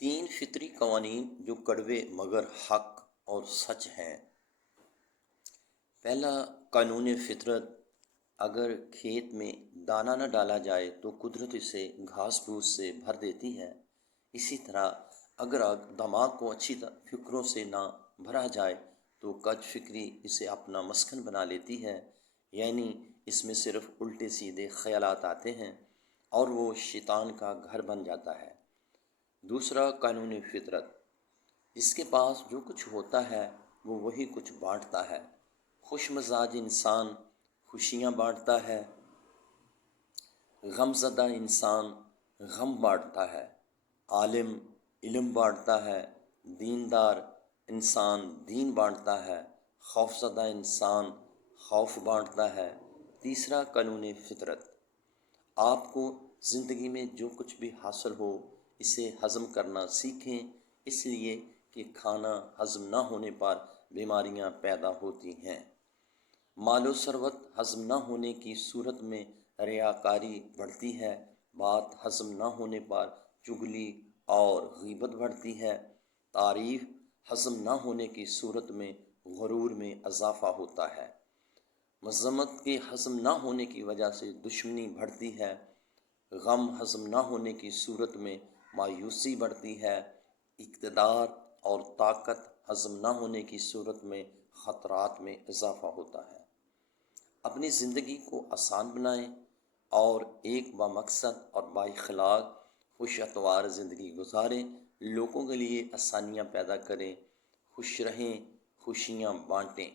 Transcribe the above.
تین فطری قوانین جو کڑوے مگر حق اور سچ ہیں۔ پہلا قانون فطرت، اگر کھیت میں دانہ نہ ڈالا جائے تو قدرت اسے گھاس پھوس سے بھر دیتی ہے۔ اسی طرح اگر دماغ کو اچھی فکروں سے نہ بھرا جائے تو کج فکری اسے اپنا مسکن بنا لیتی ہے، یعنی اس میں صرف الٹے سیدھے خیالات آتے ہیں اور وہ شیطان کا گھر بن جاتا ہے۔ دوسرا قانون فطرت، جس کے پاس جو کچھ ہوتا ہے وہ وہی کچھ بانٹتا ہے۔ خوش مزاج انسان خوشیاں بانٹتا ہے، غم زدہ انسان غم بانٹتا ہے، عالم علم بانٹتا ہے، دیندار انسان دین بانٹتا ہے، خوف زدہ انسان خوف بانٹتا ہے۔ تیسرا قانون فطرت، آپ کو زندگی میں جو کچھ بھی حاصل ہو اسے ہضم کرنا سیکھیں، اس لیے کہ کھانا ہضم نہ ہونے پر بیماریاں پیدا ہوتی ہیں۔ مال و ثروت ہضم نہ ہونے کی صورت میں ریاکاری بڑھتی ہے، بات ہضم نہ ہونے پر چغلی اور غیبت بڑھتی ہے، تعریف ہضم نہ ہونے کی صورت میں غرور میں اضافہ ہوتا ہے، مذمت کے ہضم نہ ہونے کی وجہ سے دشمنی بڑھتی ہے، غم ہضم نہ ہونے کی صورت میں مایوسی بڑھتی ہے، اقتدار اور طاقت ہضم نہ ہونے کی صورت میں خطرات میں اضافہ ہوتا ہے۔ اپنی زندگی کو آسان بنائیں اور ایک بامقصد اور بااخلاق خوش اتوار زندگی گزاریں، لوگوں کے لیے آسانیاں پیدا کریں، خوش رہیں، خوشیاں بانٹیں۔